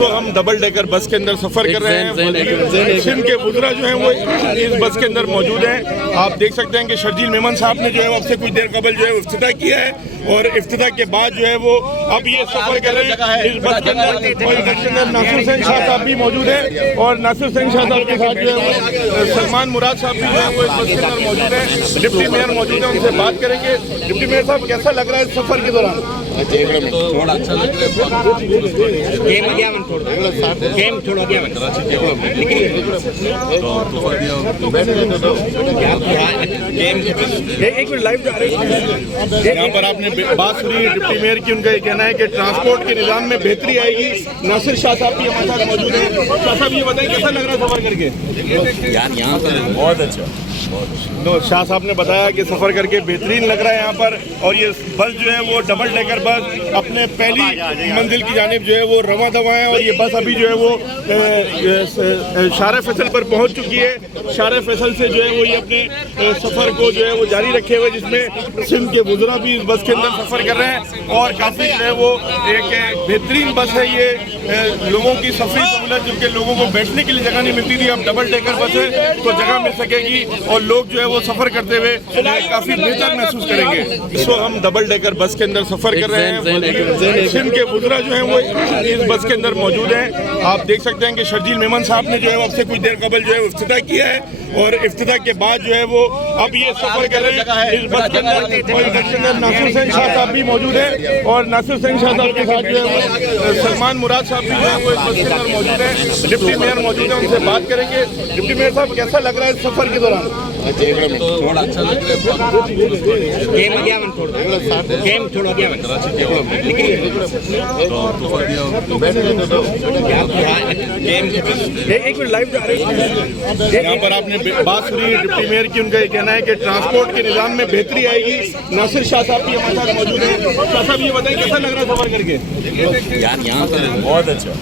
वक्त हम double decker bus के अंदर सफर कर रहे हैं। सिंध के वज़रा जो हैं वो इस बस के अंदर मौजूद हैं। आप देख सकते हैं कि शर्जील मेमन साहब ने जो है आपसे कुछ देर कबल जो है इफ्तिताह किया है और इफ्तिताह के बाद जो है वो अब ये सफर कर रहे हैं इस बस के अंदर। और बस के अंदर नासिर हुसैन शाह साहब भी मौजूद हैं और नासिर हुसैन शाह साहब के साथ जो है वो सलमान मुराद साहब भी जो है वो इस बस के अंदर मौजूद हैं। डिप्टी मेयर मौजूद है, उनसे बात करेंगे। डिप्टी मेयर साहब, कैसा लग रहा है इस सफर के दौरान? थोड़ा अच्छा लग रहा है। यहाँ पर आपने बात सुनी डिप्टी मेयर की, उनका ये कहना है कि ट्रांसपोर्ट के निज़ाम में बेहतरी आएगी। नासिर शाह साहब भी हमारे साथ मौजूद हैं। शाह साहब, ये बताएं कैसा लग रहा है सफर करके? यार यहाँ पर बहुत अच्छा। तो शाह साहब ने बताया कि सफ़र करके बेहतरीन लग रहा है यहाँ पर। और ये बस जो है वो डबल डेकर बस अपने पहली मंजिल की जानिब जो है वो रवां दवा है। और ये बस अभी जो है वो शार फैसल पर पहुँच चुकी है। शार फैसल से जो है वो ये अपने सफ़र को जो है वो जारी रखे हुए, जिसमें सिंध के वज़रा भी इस बस के अंदर सफ़र कर रहे हैं। और काफ़ी जो है वो एक बेहतरीन बस है ये, लोगों की सफरी सहूलत, जिनके लोगों को बैठने के लिए जगह नहीं मिलती थी, अब डबल डेकर बस है तो जगह मिल सकेगी और लोग जो है वो सफर करते हुए काफी बेहतर महसूस करेंगे। इस वक्त हम डबल डेकर बस के अंदर सफर कर रहे हैं। सिंध के वज़रा जो हैं वो इस बस के अंदर मौजूद हैं। आप देख सकते हैं कि शर्जील मेमन साहब ने जो है आपसे कुछ देर कबल जो है इफ्तिताह किया है और इफ्तिताह के बाद जो है वो अब ये सफर कर रहे हैं इस बस के अंदर। और बस के अंदर नासिर हुसैन शाह साहब भी मौजूद हैं और नासिर हुसैन शाह साहब के साथ जो है वो सलमान मुराद साहब भी जो है वो इस बस के अंदर मौजूद हैं। डिप्टी मेयर मौजूद है, उनसे बात करेंगे। डिप्टी मेयर साहब, कैसा लग रहा है इस सफर के दौरान? थोड़ा अच्छा लग रहा है। यहाँ पर आपने बात सुनी डिप्टी मेयर की, उनका ये कहना है कि ट्रांसपोर्ट के निज़ाम में बेहतरी आएगी। नासिर शाह साहब भी हमारे साथ मौजूद हैं। शाह साहब, ये बताएं कैसा लग रहा है सफर करके? यार यहाँ पर बहुत अच्छा।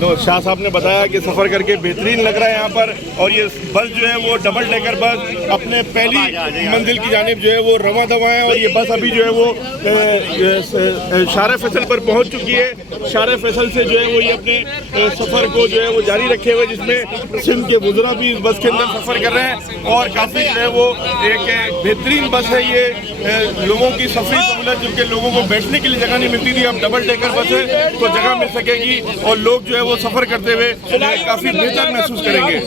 तो शाह साहब ने बताया कि सफ़र करके बेहतरीन लग रहा है यहाँ पर। और ये बस जो है वो डबल डेकर बस अपने पहली मंजिल की जानिब जो है वो रवां दवा है। और ये बस अभी जो है वो शार फैसल पर पहुँच चुकी है। शार फैसल से जो है वो ये अपने सफ़र को जो है वो जारी रखे हुए, जिसमें सिंध के वज़रा भी इस बस के अंदर सफ़र कर रहे हैं। और काफ़ी जो है वो एक बेहतरीन बस है ये, लोगों की सफरी सहूलत, जिनके लोगों को बैठने के लिए जगह नहीं मिलती थी, अब डबल डेकर बस है तो जगह मिल सकेगी और लोग जो है वो सफर करते हुए काफी बेहतर महसूस करेंगे।